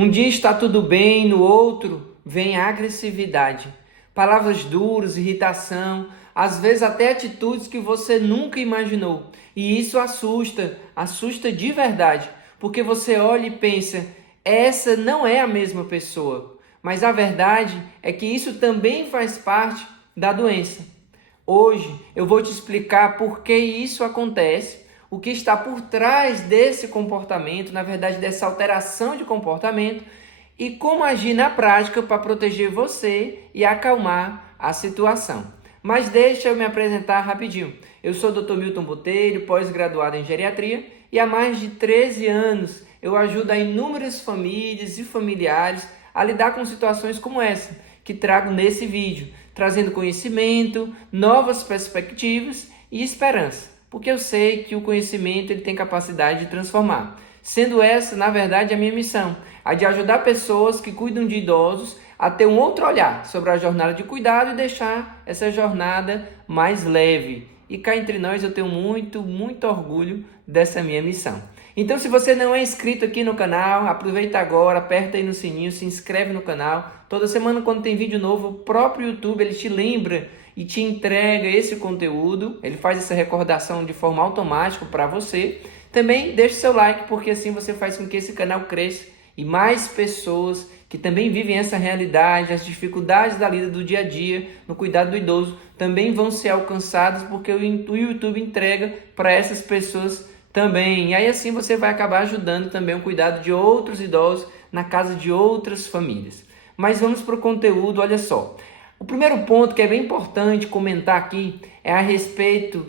Um dia está tudo bem, no outro vem a agressividade. Palavras duras, irritação, às vezes até atitudes que você nunca imaginou. E isso assusta de verdade, porque você olha e pensa, essa não é a mesma pessoa. Mas a verdade é que isso também faz parte da doença. Hoje eu vou te explicar por que isso acontece, o que está por trás desse comportamento, na verdade dessa alteração de comportamento, e como agir na prática para proteger você e acalmar a situação. Mas deixa eu me apresentar rapidinho. Eu sou o Dr. Milton Botelho, pós-graduado em geriatria, e há mais de 13 anos eu ajudo a inúmeras famílias e familiares a lidar com situações como essa que trago nesse vídeo, trazendo conhecimento, novas perspectivas e esperança, porque eu sei que o conhecimento ele tem capacidade de transformar. Sendo essa, na verdade, a minha missão, a de ajudar pessoas que cuidam de idosos a ter um outro olhar sobre a jornada de cuidado e deixar essa jornada mais leve. E cá entre nós eu tenho muito orgulho dessa minha missão. Então, se você não é inscrito aqui no canal, aproveita agora, aperta aí no sininho, se inscreve no canal. Toda semana quando tem vídeo novo, o próprio YouTube ele te lembra e te entrega esse conteúdo. Ele faz essa recordação de forma automática para você. Também deixe seu like, porque assim você faz com que esse canal cresça e mais pessoas que também vivem essa realidade, as dificuldades da vida do dia a dia, no cuidado do idoso, também vão ser alcançadas, porque o YouTube entrega para essas pessoas também. E aí assim você vai acabar ajudando também o cuidado de outros idosos na casa de outras famílias. Mas vamos para o conteúdo, olha só. O primeiro ponto que é bem importante comentar aqui é a respeito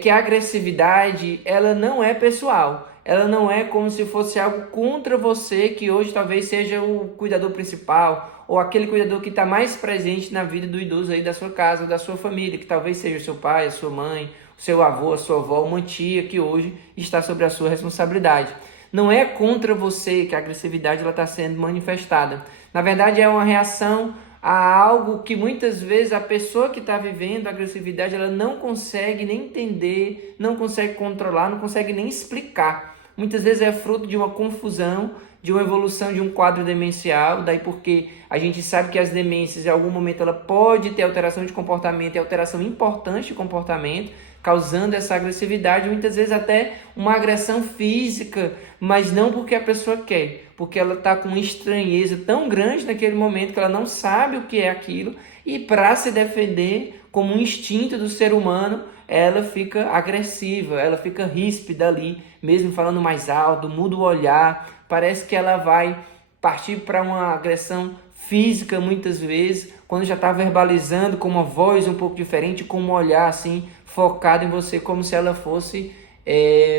que a agressividade ela não é pessoal. Ela não é como se fosse algo contra você, que hoje talvez seja o cuidador principal ou aquele cuidador que está mais presente na vida do idoso aí da sua casa, da sua família, que talvez seja o seu pai, a sua mãe, o seu avô, a sua avó, uma tia que hoje está sobre a sua responsabilidade. Não é contra você que a agressividade está sendo manifestada. Na verdade, é uma reação a algo que muitas vezes a pessoa que está vivendo a agressividade ela não consegue nem entender, não consegue controlar, não consegue nem explicar. Muitas vezes é fruto de uma confusão, de uma evolução de um quadro demencial, daí porque a gente sabe que as demências em algum momento ela pode ter alteração de comportamento e alteração importante de comportamento, causando essa agressividade, muitas vezes até uma agressão física, mas não porque a pessoa quer, porque ela está com uma estranheza tão grande naquele momento que ela não sabe o que é aquilo e para se defender, como um instinto do ser humano, ela fica agressiva, ela fica ríspida ali, mesmo falando mais alto, muda o olhar, parece que ela vai partir para uma agressão física muitas vezes, quando já está verbalizando com uma voz um pouco diferente, com um olhar assim, focado em você, como se ela fosse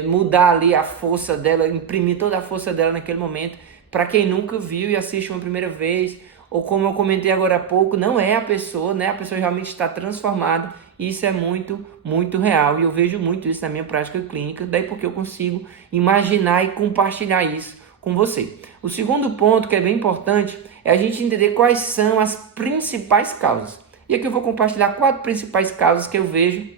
mudar ali a força dela, imprimir toda a força dela naquele momento. Para quem nunca viu e assiste uma primeira vez, ou como eu comentei agora há pouco, não é a pessoa, né? A pessoa realmente está transformada. Isso é muito real e eu vejo muito isso na minha prática clínica, daí porque eu consigo imaginar e compartilhar isso com você. O segundo ponto que é bem importante é a gente entender quais são as principais causas. E aqui eu vou compartilhar 4 principais causas que eu vejo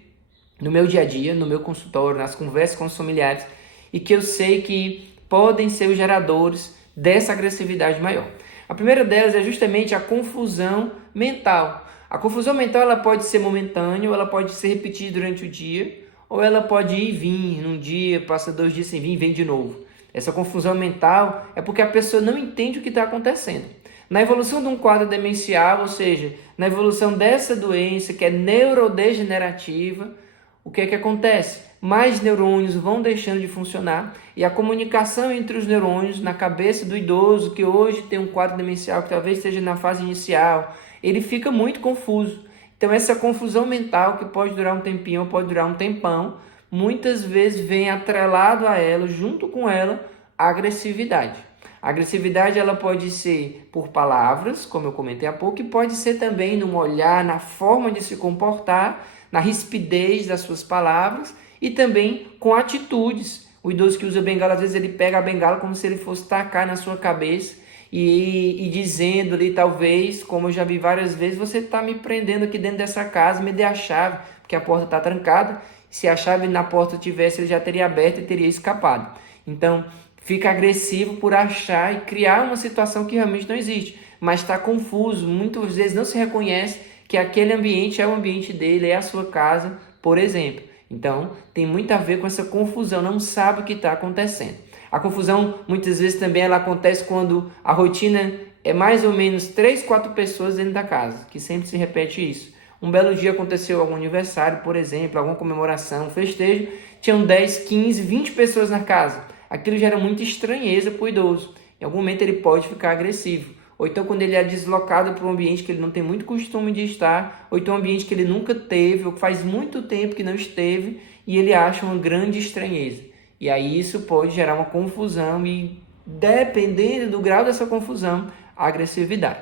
no meu dia a dia, no meu consultório, nas conversas com os familiares e que eu sei que podem ser os geradores dessa agressividade maior. A primeira delas é justamente a confusão mental. A confusão mental ela pode ser momentânea, ou ela pode ser repetida durante o dia, ou ela pode ir e vir num dia, passa 2 dias sem vir e vem de novo. Essa confusão mental é porque a pessoa não entende o que está acontecendo. Na evolução de um quadro demencial, ou seja, na evolução dessa doença que é neurodegenerativa, o que é que acontece? Mais neurônios vão deixando de funcionar e a comunicação entre os neurônios na cabeça do idoso, que hoje tem um quadro demencial, que talvez esteja na fase inicial, ele fica muito confuso. Então essa confusão mental, que pode durar um tempinho ou pode durar um tempão, muitas vezes vem atrelado a ela, junto com ela, a agressividade. A agressividade ela pode ser por palavras, como eu comentei há pouco, e pode ser também no olhar, na forma de se comportar, na rispidez das suas palavras e também com atitudes. O idoso que usa bengala, às vezes ele pega a bengala como se ele fosse tacar na sua cabeça e dizendo ali, talvez, como eu já vi várias vezes, você está me prendendo aqui dentro dessa casa, me dê a chave, porque a porta está trancada. Se a chave na porta tivesse, ele já teria aberto e teria escapado. Então, fica agressivo por achar e criar uma situação que realmente não existe, mas está confuso, muitas vezes não se reconhece que aquele ambiente é o ambiente dele, é a sua casa, por exemplo. Então, tem muito a ver com essa confusão, não sabe o que está acontecendo. A confusão, muitas vezes, também ela acontece quando a rotina é mais ou menos 3, 4 pessoas dentro da casa, que sempre se repete isso. Um belo dia aconteceu algum aniversário, por exemplo, alguma comemoração, um festejo, tinham 10, 15, 20 pessoas na casa. Aquilo gera muita estranheza para o idoso. Em algum momento ele pode ficar agressivo. Ou então quando ele é deslocado para um ambiente que ele não tem muito costume de estar, ou então um ambiente que ele nunca teve, ou que faz muito tempo que não esteve, e ele acha uma grande estranheza. E aí isso pode gerar uma confusão e, dependendo do grau dessa confusão, a agressividade.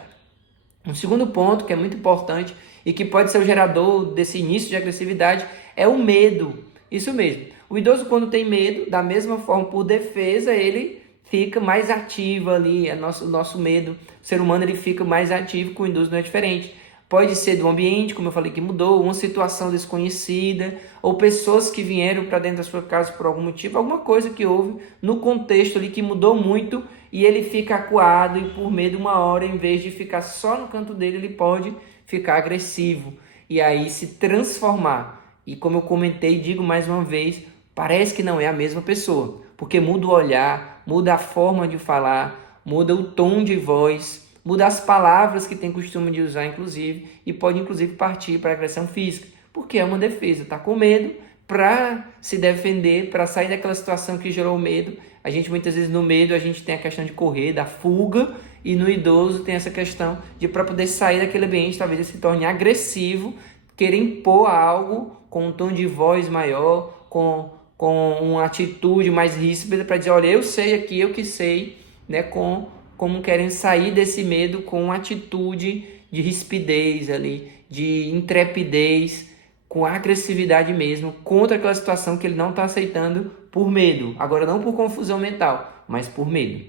Um segundo ponto que é muito importante e que pode ser o gerador desse início de agressividade é o medo. Isso mesmo. O idoso, quando tem medo, da mesma forma, por defesa, ele fica mais ativo ali. O nosso medo, o ser humano, ele fica mais ativo, com o idoso não é diferente. Pode ser do ambiente, como eu falei, que mudou, uma situação desconhecida, ou pessoas que vieram para dentro da sua casa por algum motivo, alguma coisa que houve no contexto ali que mudou muito e ele fica acuado e por medo, uma hora, em vez de ficar só no canto dele, ele pode ficar agressivo e aí se transformar. E como eu comentei, digo mais uma vez, parece que não é a mesma pessoa, porque muda o olhar, muda a forma de falar, muda o tom de voz, muda as palavras que tem costume de usar, inclusive, e pode, inclusive, partir para agressão física, porque é uma defesa, está com medo, para se defender, para sair daquela situação que gerou medo. A gente, muitas vezes, no medo, a gente tem a questão de correr, da fuga, e no idoso tem essa questão de, para poder sair daquele ambiente, talvez ele se torne agressivo, querer impor algo com um tom de voz maior, com uma atitude mais ríspida, para dizer, olha, eu sei aqui, eu que sei, né, como querem sair desse medo com uma atitude de rispidez ali, de intrepidez, com agressividade mesmo, contra aquela situação que ele não está aceitando por medo. Agora, não por confusão mental, mas por medo.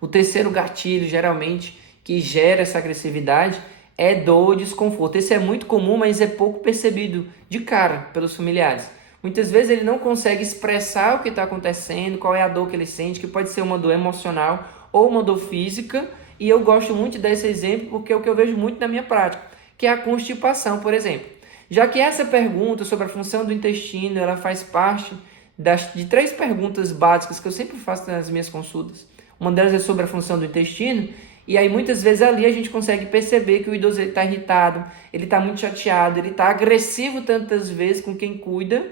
O terceiro gatilho, geralmente, que gera essa agressividade é dor, desconforto. Esse é muito comum, mas é pouco percebido de cara pelos familiares. Muitas vezes ele não consegue expressar o que está acontecendo, qual é a dor que ele sente, que pode ser uma dor emocional ou uma dor física. E eu gosto muito desse exemplo porque é o que eu vejo muito na minha prática, que é a constipação, por exemplo. Já que essa pergunta sobre a função do intestino, ela faz parte de 3 perguntas básicas que eu sempre faço nas minhas consultas. Uma delas é sobre a função do intestino, e aí muitas vezes ali a gente consegue perceber que o idoso está irritado, ele está muito chateado, ele está agressivo tantas vezes com quem cuida,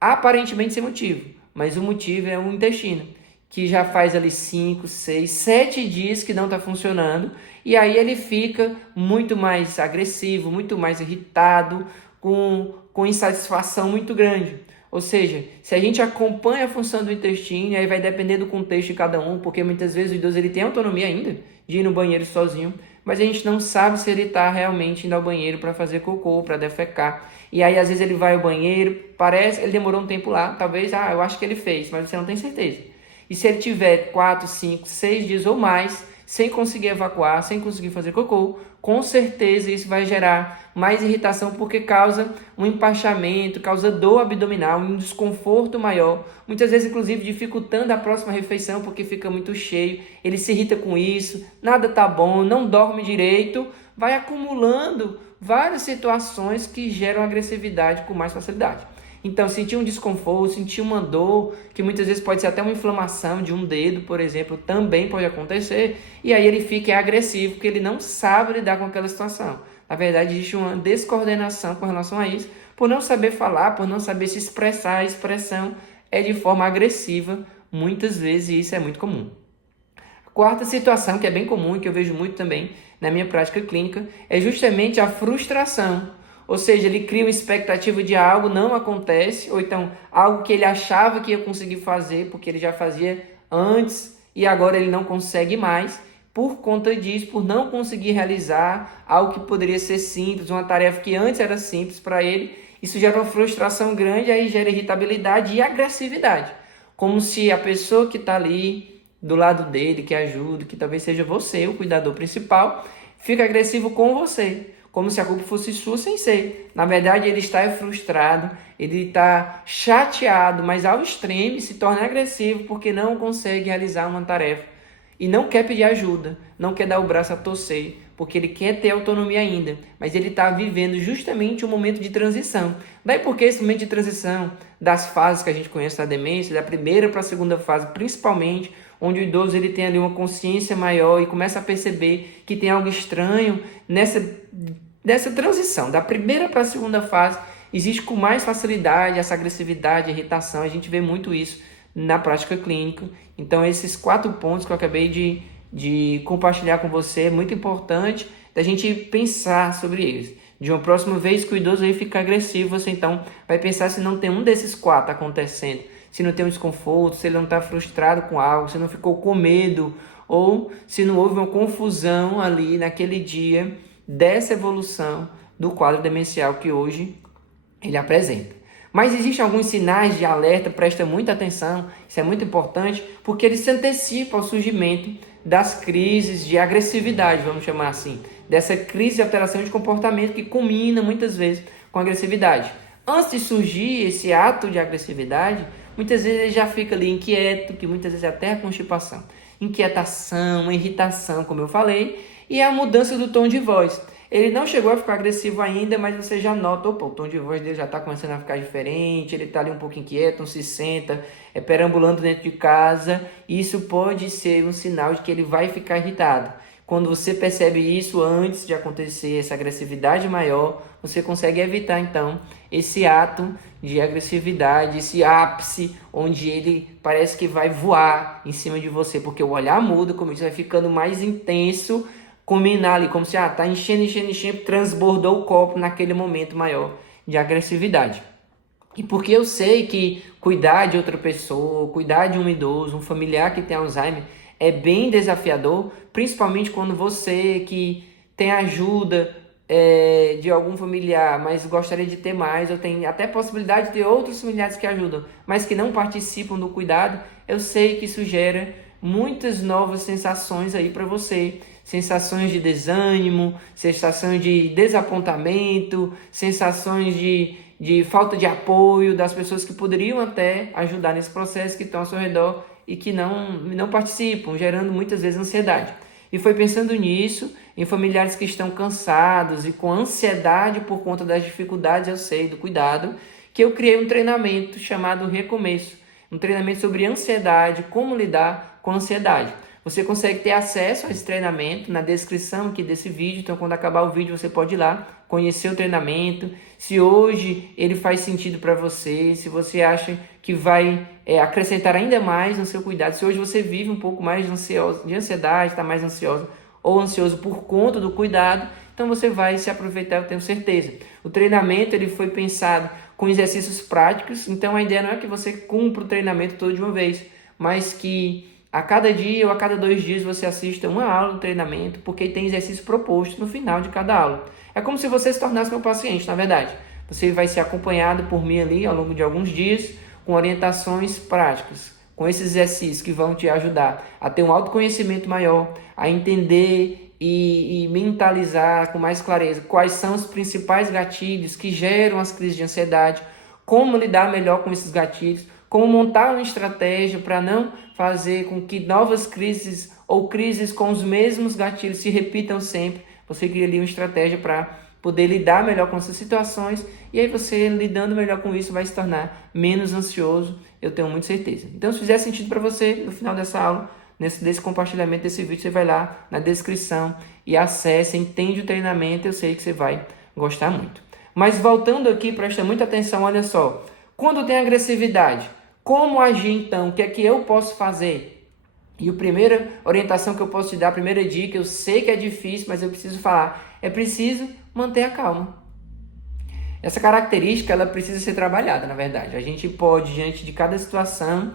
aparentemente sem motivo, mas o motivo é o intestino, que já faz ali 5, 6, 7 dias que não está funcionando, e aí ele fica muito mais agressivo, muito mais irritado, com insatisfação muito grande. Ou seja, se a gente acompanha a função do intestino, aí vai depender do contexto de cada um, porque muitas vezes o idoso ele tem autonomia ainda de ir no banheiro sozinho, mas a gente não sabe se ele está realmente indo ao banheiro para fazer cocô, para defecar. E aí às vezes ele vai ao banheiro, parece, ele demorou um tempo lá, talvez, eu acho que ele fez, mas você não tem certeza. E se ele tiver 4, 5, 6 dias ou mais, sem conseguir evacuar, sem conseguir fazer cocô, com certeza isso vai gerar mais irritação, porque causa um empachamento, causa dor abdominal, um desconforto maior, muitas vezes inclusive dificultando a próxima refeição, porque fica muito cheio, ele se irrita com isso, nada tá bom, não dorme direito, vai acumulando várias situações que geram agressividade com mais facilidade. Então, sentir um desconforto, sentir uma dor, que muitas vezes pode ser até uma inflamação de um dedo, por exemplo, também pode acontecer, e aí ele fica agressivo, porque ele não sabe lidar com aquela situação. Na verdade, existe uma descoordenação com relação a isso, por não saber falar, por não saber se expressar, a expressão é de forma agressiva, muitas vezes, e isso é muito comum. A quarta situação, que é bem comum e que eu vejo muito também na minha prática clínica, é justamente a frustração. Ou seja, ele cria uma expectativa de algo, não acontece, ou então algo que ele achava que ia conseguir fazer, porque ele já fazia antes e agora ele não consegue mais, por conta disso, por não conseguir realizar algo que poderia ser simples, uma tarefa que antes era simples para ele. Isso gera uma frustração grande, aí gera irritabilidade e agressividade, como se a pessoa que está ali do lado dele, que ajuda, que talvez seja você, o cuidador principal, fica agressivo com você, como se a culpa fosse sua sem ser. Na verdade, ele está frustrado, ele está chateado, mas ao extremo se torna agressivo porque não consegue realizar uma tarefa. E não quer pedir ajuda, não quer dar o braço a torcer, porque ele quer ter autonomia ainda, mas ele está vivendo justamente um momento de transição. Daí porque esse momento de transição das fases que a gente conhece da demência, da primeira para a segunda fase, principalmente, onde o idoso ele tem ali uma consciência maior e começa a perceber que tem algo estranho nessa transição, da primeira para a segunda fase, existe com mais facilidade essa agressividade, irritação, a gente vê muito isso na prática clínica. Então, esses 4 pontos que eu acabei de compartilhar com você é muito importante da gente pensar sobre eles. De uma próxima vez que o idoso aí fica agressivo, você então vai pensar se não tem um desses 4 acontecendo, se não tem um desconforto, se ele não está frustrado com algo, se não ficou com medo, ou se não houve uma confusão ali naquele dia dessa evolução do quadro demencial que hoje ele apresenta. Mas existem alguns sinais de alerta, presta muita atenção, isso é muito importante, porque eles se antecipam ao surgimento das crises de agressividade, vamos chamar assim, dessa crise de alteração de comportamento que culmina muitas vezes com agressividade. Antes de surgir esse ato de agressividade, muitas vezes ele já fica ali inquieto, que muitas vezes é até a constipação, inquietação, irritação, como eu falei, e a mudança do tom de voz. Ele não chegou a ficar agressivo ainda, mas você já nota, opa, o tom de voz dele já está começando a ficar diferente, ele está ali um pouco inquieto, não se senta, perambulando dentro de casa. Isso pode ser um sinal de que ele vai ficar irritado. Quando você percebe isso antes de acontecer essa agressividade maior, você consegue evitar, então, esse ato de agressividade, esse ápice, onde ele parece que vai voar em cima de você, porque o olhar muda, como isso vai ficando mais intenso, combinar ali, como se tá enchendo, transbordou o copo naquele momento maior de agressividade. E porque eu sei que cuidar de outra pessoa, cuidar de um idoso, um familiar que tem Alzheimer, é bem desafiador, principalmente quando você que tem ajuda de algum familiar, mas gostaria de ter mais, ou tem até possibilidade de ter outros familiares que ajudam, mas que não participam do cuidado, eu sei que isso gera muitas novas sensações aí para você. Sensações de desânimo, sensações de desapontamento, sensações de falta de apoio das pessoas que poderiam até ajudar nesse processo, que estão ao seu redor e que não participam, gerando muitas vezes ansiedade. E foi pensando nisso, em familiares que estão cansados e com ansiedade por conta das dificuldades, eu sei, do cuidado, que eu criei um treinamento chamado Recomeço, um treinamento sobre ansiedade, como lidar com a ansiedade. Você consegue ter acesso a esse treinamento na descrição aqui desse vídeo, então quando acabar o vídeo você pode ir lá, conhecer o treinamento, se hoje ele faz sentido para você, se você acha que vai acrescentar ainda mais no seu cuidado, se hoje você vive um pouco mais de ansiedade, está mais ansioso ou ansioso por conta do cuidado, então você vai se aproveitar, eu tenho certeza. O treinamento ele foi pensado com exercícios práticos, então a ideia não é que você cumpra o treinamento todo de uma vez, mas que a cada dia ou a cada 2 dias você assista uma aula do treinamento, porque tem exercício proposto no final de cada aula. É como se você se tornasse meu paciente, na verdade. Você vai ser acompanhado por mim ali ao longo de alguns dias, com orientações práticas, com esses exercícios que vão te ajudar a ter um autoconhecimento maior, a entender e mentalizar com mais clareza quais são os principais gatilhos que geram as crises de ansiedade, como lidar melhor com esses gatilhos, como montar uma estratégia para não fazer com que novas crises ou crises com os mesmos gatilhos se repitam sempre. Você cria ali uma estratégia para poder lidar melhor com essas situações e aí você, lidando melhor com isso, vai se tornar menos ansioso, eu tenho muita certeza. Então, se fizer sentido para você, no final dessa aula, desse compartilhamento desse vídeo, você vai lá na descrição e acessa, entende o treinamento, eu sei que você vai gostar muito. Mas voltando aqui, presta muita atenção, olha só. Quando tem agressividade, como agir então? O que é que eu posso fazer? E a primeira orientação que eu posso te dar, a primeira dica, eu sei que é difícil, mas eu preciso falar, é preciso manter a calma. Essa característica, ela precisa ser trabalhada, na verdade. A gente pode, diante de cada situação,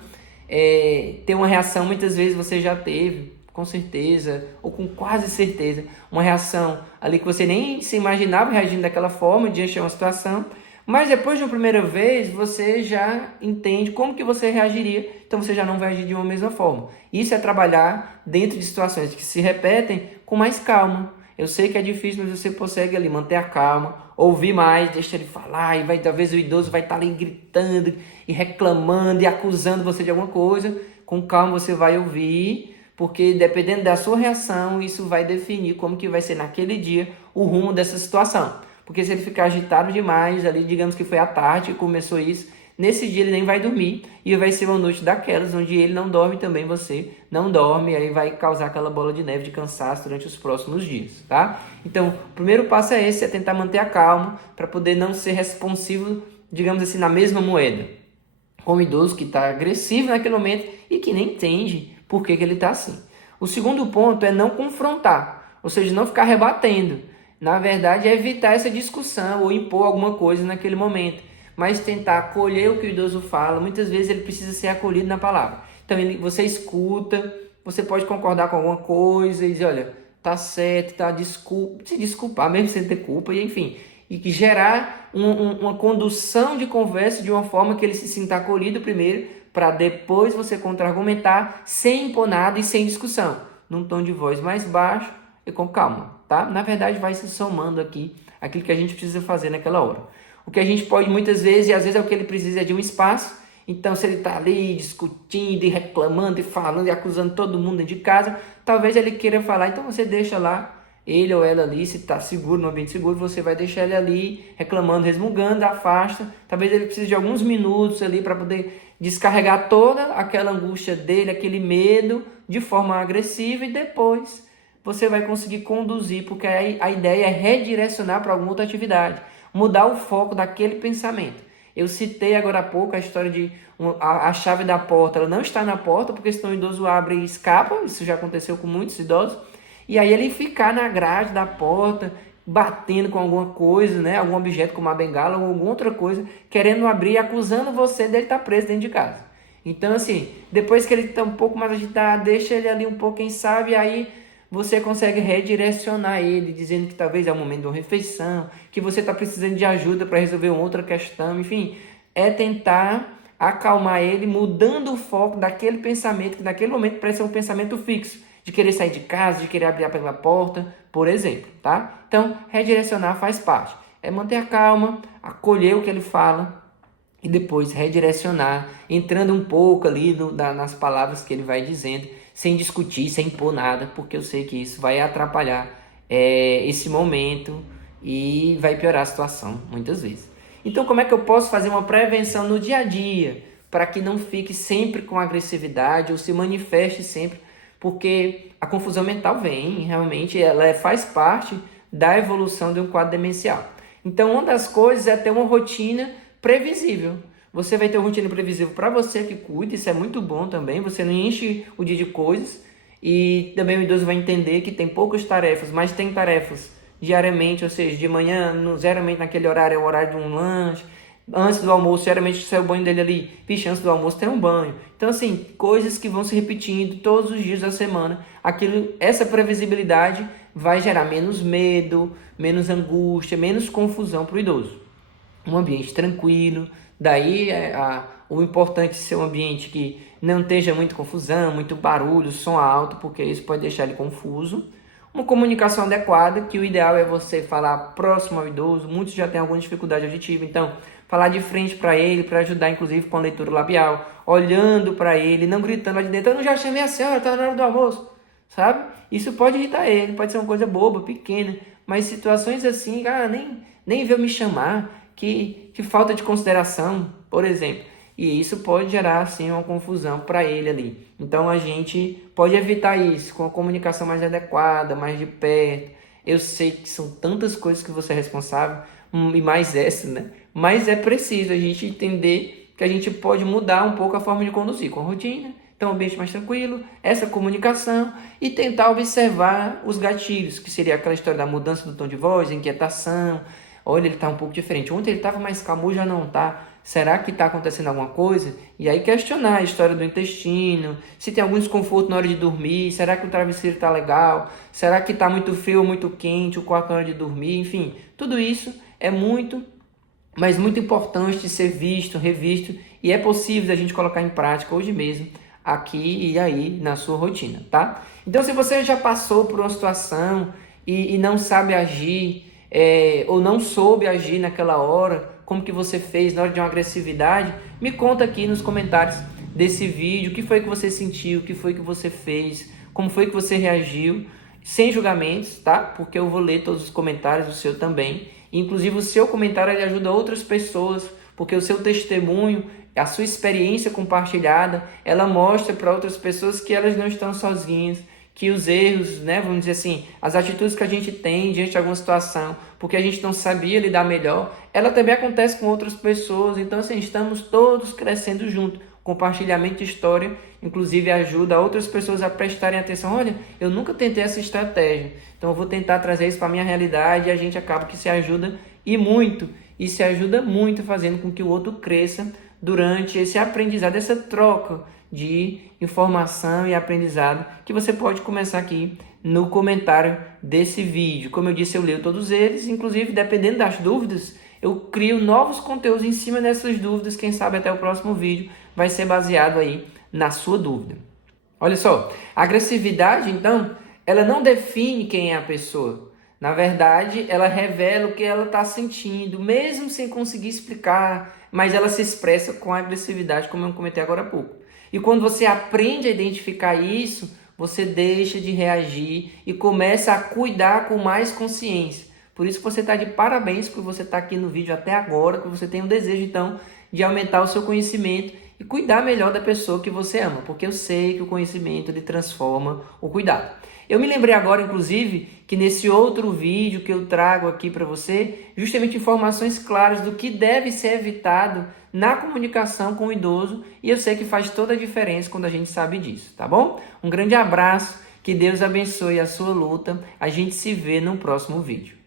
ter uma reação, muitas vezes você já teve, com certeza, ou com quase certeza, uma reação ali que você nem se imaginava reagindo daquela forma diante de uma situação, mas depois de uma primeira vez, você já entende como que você reagiria, então você já não vai agir de uma mesma forma. Isso é trabalhar dentro de situações que se repetem com mais calma. Eu sei que é difícil, mas você consegue ali manter a calma, ouvir mais, deixa ele falar, e talvez o idoso vai estar ali gritando e reclamando e acusando você de alguma coisa. Com calma você vai ouvir, porque dependendo da sua reação, isso vai definir como que vai ser naquele dia o rumo dessa situação. Porque se ele ficar agitado demais, ali, digamos que foi à tarde que começou isso, nesse dia ele nem vai dormir e vai ser uma noite daquelas onde ele não dorme também, você não dorme, aí vai causar aquela bola de neve de cansaço durante os próximos dias, tá? Então, o primeiro passo é esse, é tentar manter a calma para poder não ser responsivo, digamos assim, na mesma moeda. Com o idoso que está agressivo naquele momento e que nem entende por que ele está assim. O segundo ponto é não confrontar, ou seja, não ficar rebatendo. Na verdade, é evitar essa discussão ou impor alguma coisa naquele momento, mas tentar acolher o que o idoso fala. Muitas vezes ele precisa ser acolhido na palavra. Então, você escuta, você pode concordar com alguma coisa e dizer, olha, tá certo, tá, desculpa, se desculpar mesmo sem ter culpa, e enfim, e que gerar uma condução de conversa de uma forma que ele se sinta acolhido primeiro, para depois você contra-argumentar sem impor nada e sem discussão, num tom de voz mais baixo e com calma, tá? Na verdade, vai se somando aqui aquilo que a gente precisa fazer naquela hora. O que a gente pode muitas vezes, e às vezes é o que ele precisa é de um espaço. Então, se ele está ali discutindo e reclamando e falando e acusando todo mundo dentro de casa, talvez ele queira falar, então você deixa lá ele ou ela ali, se está seguro, no ambiente seguro, você vai deixar ele ali reclamando, resmungando, afasta. Talvez ele precise de alguns minutos ali para poder descarregar toda aquela angústia dele, aquele medo, de forma agressiva, e depois você vai conseguir conduzir, porque a ideia é redirecionar para alguma outra atividade, mudar o foco daquele pensamento. Eu citei agora há pouco a história de a chave da porta, ela não está na porta, porque senão o idoso abre e escapa, isso já aconteceu com muitos idosos, e aí ele ficar na grade da porta, batendo com alguma coisa, né, algum objeto como uma bengala ou alguma outra coisa, querendo abrir, acusando você dele estar preso dentro de casa. Então, assim, depois que ele está um pouco mais agitado, deixa ele ali um pouco, quem sabe, aí você consegue redirecionar ele, dizendo que talvez é o momento de uma refeição, que você está precisando de ajuda para resolver uma outra questão, enfim, é tentar acalmar ele, mudando o foco daquele pensamento, que naquele momento parece ser um pensamento fixo, de querer sair de casa, de querer abrir pela porta, por exemplo, tá? Então, redirecionar faz parte. É manter a calma, acolher o que ele fala e depois redirecionar, entrando um pouco ali nas palavras que ele vai dizendo, sem discutir, sem impor nada, porque eu sei que isso vai atrapalhar esse momento e vai piorar a situação, muitas vezes. Então, como é que eu posso fazer uma prevenção no dia a dia, para que não fique sempre com agressividade ou se manifeste sempre, porque a confusão mental vem, realmente, ela faz parte da evolução de um quadro demencial. Então, uma das coisas é ter uma rotina previsível. Você vai ter uma rotina previsível para você que cuida, isso é muito bom também, você não enche o dia de coisas, e também o idoso vai entender que tem poucas tarefas, mas tem tarefas diariamente, ou seja, de manhã, geralmente naquele horário é o horário de um lanche, antes do almoço, geralmente sai o banho dele ali, vixe, antes do almoço tem um banho. Então, assim, coisas que vão se repetindo todos os dias da semana, essa previsibilidade vai gerar menos medo, menos angústia, menos confusão para o idoso. Um ambiente tranquilo, daí o importante é ser um ambiente que não esteja muito confusão, muito barulho, som alto, porque isso pode deixar ele confuso. Uma comunicação adequada, que o ideal é você falar próximo ao idoso, muitos já têm alguma dificuldade auditiva, então falar de frente para ele, para ajudar inclusive com a leitura labial, olhando para ele, não gritando lá de dentro, eu não já chamei a senhora, está na hora do almoço, sabe? Isso pode irritar ele, pode ser uma coisa boba, pequena, mas situações assim, nem veio me chamar, que falta de consideração, por exemplo. E isso pode gerar, assim, uma confusão para ele ali. Então, a gente pode evitar isso com a comunicação mais adequada, mais de perto. Eu sei que são tantas coisas que você é responsável, e mais essa, né? Mas é preciso a gente entender que a gente pode mudar um pouco a forma de conduzir com a rotina. Então, um ambiente mais tranquilo, essa comunicação e tentar observar os gatilhos, que seria aquela história da mudança do tom de voz, inquietação. Olha, ele está um pouco diferente. Ontem ele estava mais calmo, hoje já não está. Será que está acontecendo alguma coisa? E aí questionar a história do intestino, se tem algum desconforto na hora de dormir, será que o travesseiro está legal? Será que está muito frio ou muito quente o quarto na hora de dormir? Enfim, tudo isso é muito, mas muito importante de ser visto, revisto, e é possível a gente colocar em prática hoje mesmo, aqui e aí na sua rotina, tá? Então, se você já passou por uma situação e não sabe agir, ou não soube agir naquela hora, como que você fez na hora de uma agressividade, me conta aqui nos comentários desse vídeo, o que foi que você sentiu, o que foi que você fez, como foi que você reagiu, sem julgamentos, tá? Porque eu vou ler todos os comentários, o seu também. Inclusive o seu comentário ele ajuda outras pessoas, porque o seu testemunho, a sua experiência compartilhada, ela mostra para outras pessoas que elas não estão sozinhas, que os erros, né, vamos dizer assim, as atitudes que a gente tem diante de alguma situação, porque a gente não sabia lidar melhor, ela também acontece com outras pessoas. Então, assim, estamos todos crescendo junto. Compartilhamento de história, inclusive, ajuda outras pessoas a prestarem atenção. Olha, eu nunca tentei essa estratégia, então eu vou tentar trazer isso para a minha realidade, e a gente acaba que se ajuda e se ajuda muito fazendo com que o outro cresça durante esse aprendizado, essa troca de informação e aprendizado que você pode começar aqui no comentário desse vídeo. Como eu disse, eu leio todos eles, inclusive dependendo das dúvidas, eu crio novos conteúdos em cima dessas dúvidas. Quem sabe até o próximo vídeo vai ser baseado aí na sua dúvida. Olha só, a agressividade, então, ela não define quem é a pessoa. Na verdade, ela revela o que ela está sentindo, mesmo sem conseguir explicar, mas ela se expressa com agressividade, como eu comentei agora há pouco. E quando você aprende a identificar isso, você deixa de reagir e começa a cuidar com mais consciência. Por isso que você está de parabéns por você estar aqui no vídeo até agora, que você tem o desejo, então, de aumentar o seu conhecimento e cuidar melhor da pessoa que você ama, porque eu sei que o conhecimento ele transforma o cuidado. Eu me lembrei agora, inclusive, que nesse outro vídeo que eu trago aqui para você, justamente informações claras do que deve ser evitado na comunicação com o idoso, e eu sei que faz toda a diferença quando a gente sabe disso, tá bom? Um grande abraço, que Deus abençoe a sua luta, a gente se vê no próximo vídeo.